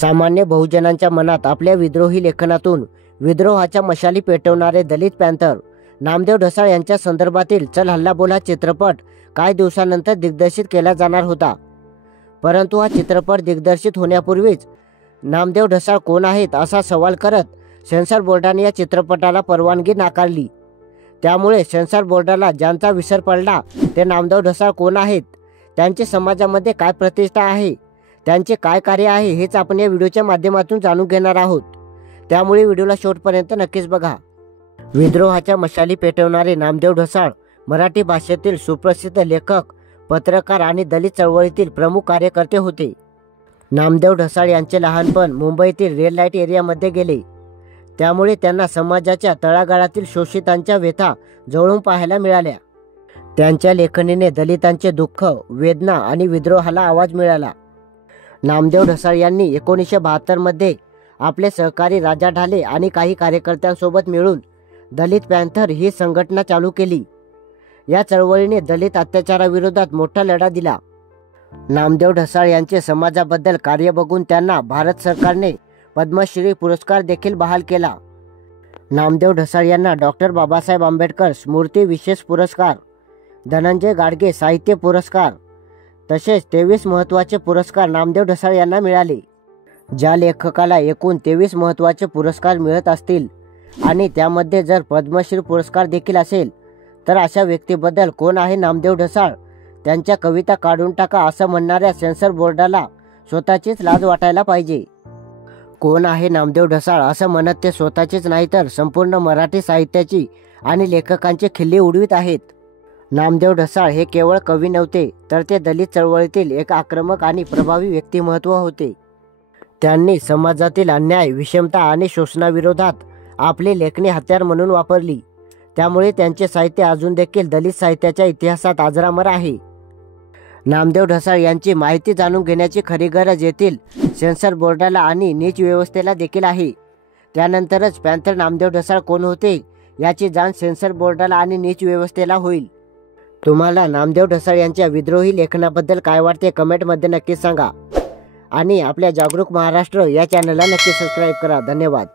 सामान्य बहुजनांच्या मनात आपल्या विद्रोही लेखनातून विद्रोहाच्या मशाली पेटवणारे दलित पॅंथर नामदेव ढसाळ यांच्या संदर्भातील चल हल्ला बोल हा चित्रपट काही दिवसांनंतर दिग्दर्शित केला जाणार होता। परंतु हा चित्रपट दिग्दर्शित होण्यापूर्वीच नामदेव ढसाळ कोण आहेत असा सवाल करत सेन्सॉर बोर्डाने या चित्रपटाला परवानगी नाकारली। त्यामुळे सेन्सॉर बोर्डाला ज्यांचा विसर पडला ते नामदेव ढसाळ कोण आहेत, त्यांची समाजामध्ये काय प्रतिष्ठा आहे, त्यांचे काय कार्य आहे हेच आपण या व्हिडिओच्या माध्यमातून जाणून घेणार आहोत। त्यामुळे व्हिडिओला शेवटपर्यंत नक्कीच बघा। विद्रोहाच्या मशाली पेटवणारे नामदेव ढसाळ मराठी भाषेतील सुप्रसिद्ध लेखक, पत्रकार आणि दलित चळवळीतील प्रमुख कार्यकर्ते होते। नामदेव ढसाळ यांचे लहानपण मुंबईतील रेड लाईट एरियामध्ये गेले, त्यामुळे त्यांना समाजाच्या तळागाळातील शोषितांच्या व्यथा जवळून पाहायला मिळाल्या। त्यांच्या लेखणीने दलितांचे दुःख, वेदना आणि विद्रोहाला आवाज मिळाला। नामदेव ढसाळ यांनी 1972 मध्ये आपले सहकारी राजा ढाले आणि काही कार्यकर्त्यांसोबत मिळून दलित पॅंथर ही संघटना चालू केली। या चळवळीने दलित अत्याचाराविरोधात मोठा लढा दिला। नामदेव ढसाळ यांचे समाजाबद्दल कार्य बघून त्यांना भारत सरकारने पद्मश्री पुरस्कार देखील बहाल केला। नामदेव ढसाळ यांना डॉक्टर बाबासाहेब आंबेडकर स्मृती विशेष पुरस्कार, धनंजय गाडगे साहित्य पुरस्कार तसेच 23 महत्त्वाचे पुरस्कार नामदेव ढसाळ यांना मिळाले। ज्या लेखकाला एकूण 23 महत्त्वाचे पुरस्कार मिळत असतील आणि त्यामध्ये जर पद्मश्री पुरस्कार देखील असेल तर अशा व्यक्तीबद्दल कोण आहे नामदेव ढसाळ, त्यांच्या कविता काढून टाका असं म्हणणाऱ्या सेन्सॉर बोर्डाला स्वतःचीच लाज वाटायला पाहिजे। कोण आहे नामदेव ढसाळ असं म्हणत ते स्वतःचीच नाही तर संपूर्ण मराठी साहित्याची आणि लेखकांची खिल्ली उडवीत आहेत। नामदेव ढसाळ हे केवळ कवी नव्हते तर ते दलित चळवळीतील एक आक्रमक आणि प्रभावी व्यक्तिमत्व होते। त्यांनी समाजातील अन्याय, विषमता आणि शोषणाविरोधात आपली लेखणी हत्यार म्हणून वापरली। त्यामुळे त्यांचे साहित्य अजून देखील दलित साहित्याच्या इतिहासात अजरामर आहे। नामदेव ढसाळ यांची माहिती जाणून घेण्याची खरी गरज येथील सेन्सॉर बोर्डाला आणि नीच व्यवस्थेला देखील आहे। त्यानंतरच पॅंथर नामदेव ढसाळ कोण होते याची जाण सेन्सॉर बोर्डाला आणि नीच व्यवस्थेला होईल। तुम्हाला नामदेव ढसाळ यांच्या विद्रोही लेखनाबद्दल काय वाटते कमेंटमध्ये नक्की सांगा आणि आपल्या जागरूक महाराष्ट्र या चॅनलला नक्की सबस्क्राईब करा। धन्यवाद।